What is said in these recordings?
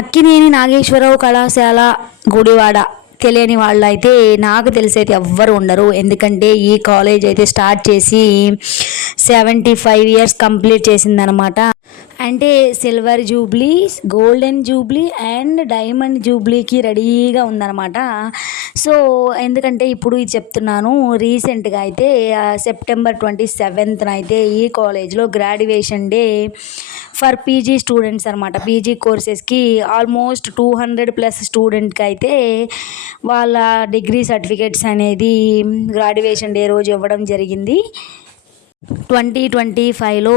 అక్కినేని నాగేశ్వరరావు కళాశాల గుడివాడ తెలియని వాళ్ళు అయితే నాకు తెలిసి అయితే ఎవ్వరు ఉండరు. ఎందుకంటే ఈ కాలేజ్ అయితే స్టార్ట్ చేసి 75 ఇయర్స్ కంప్లీట్ చేసిందనమాట. అంటే silver jubilee, golden jubilee and diamond జూబ్లీకి రెడీగా ఉందన్నమాట. సో ఎందుకంటే ఇప్పుడు ఇది చెప్తున్నాను, రీసెంట్గా అయితే సెప్టెంబర్ 27న అయితే ఈ కాలేజ్లో graduation day for PG students అనమాట. పీజీ కోర్సెస్కి ఆల్మోస్ట్ 200+ స్టూడెంట్కి అయితే వాళ్ళ డిగ్రీ సర్టిఫికేట్స్ అనేది గ్రాడ్యుయేషన్ డే రోజు ఇవ్వడం జరిగింది. 2025లో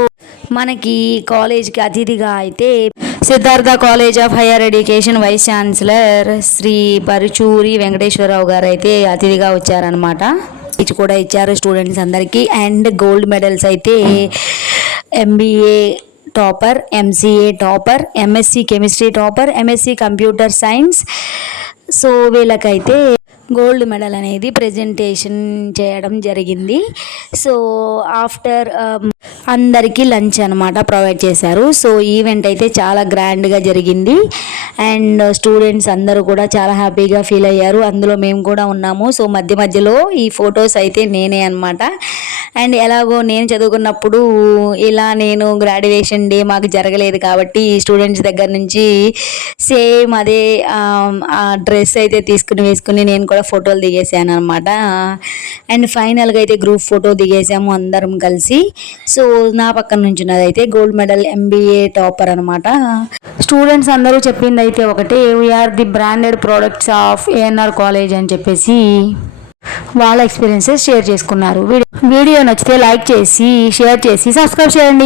మనకి కాలేజ్కి అతిథిగా అయితే Siddhartha college of higher education vice chancellor Shri Paruchuri Venkateswara Rao గారు అయితే అతిథిగా వచ్చారనమాట. ఇది కూడా ఇచ్చారు స్టూడెంట్స్ అందరికీ. అండ్ గోల్డ్ మెడల్స్ అయితే MBA topper, MCA topper, MSc chemistry topper, MSc computer science, so వీళ్ళకైతే గోల్డ్ మెడల్ అనేది ప్రజెంటేషన్ చేయడం జరిగింది. సో ఆఫ్టర్ అందరికీ లంచ్ అనమాట ప్రొవైడ్ చేశారు. సో ఈవెంట్ అయితే చాలా గ్రాండ్గా జరిగింది అండ్ స్టూడెంట్స్ అందరూ కూడా చాలా హ్యాపీగా ఫీల్ అయ్యారు. అందులో మేము కూడా ఉన్నాము. సో మధ్య మధ్యలో ఈ ఫొటోస్ అయితే నేనే అనమాట. అండ్ ఎలాగో నేను చదువుకున్నప్పుడు ఇలా నేను గ్రాడ్యుయేషన్ డే మాకు జరగలేదు కాబట్టి స్టూడెంట్స్ దగ్గర నుంచి సేమ్ అదే డ్రెస్ అయితే వేసుకుని నేను కూడా ఫోటోలు దిగేసాను అనమాట. అండ్ ఫైనల్గా అయితే గ్రూప్ ఫోటో దిగేసాము అందరం కలిసి. సో నా పక్కన నుంచి ఉన్నదైతే గోల్డ్ మెడల్ MBA టాపర్ అనమాట. స్టూడెంట్స్ అందరూ చెప్పింది అయితే ఒకటే, we are the branded products of ANR college అని చెప్పేసి వాళ్ళ ఎక్స్పీరియన్సెస్ షేర్ చేసుకున్నారు. వీడియో నచ్చితే లైక్ చేసి, షేర్ చేసి, సబ్స్క్రైబ్ చేయండి.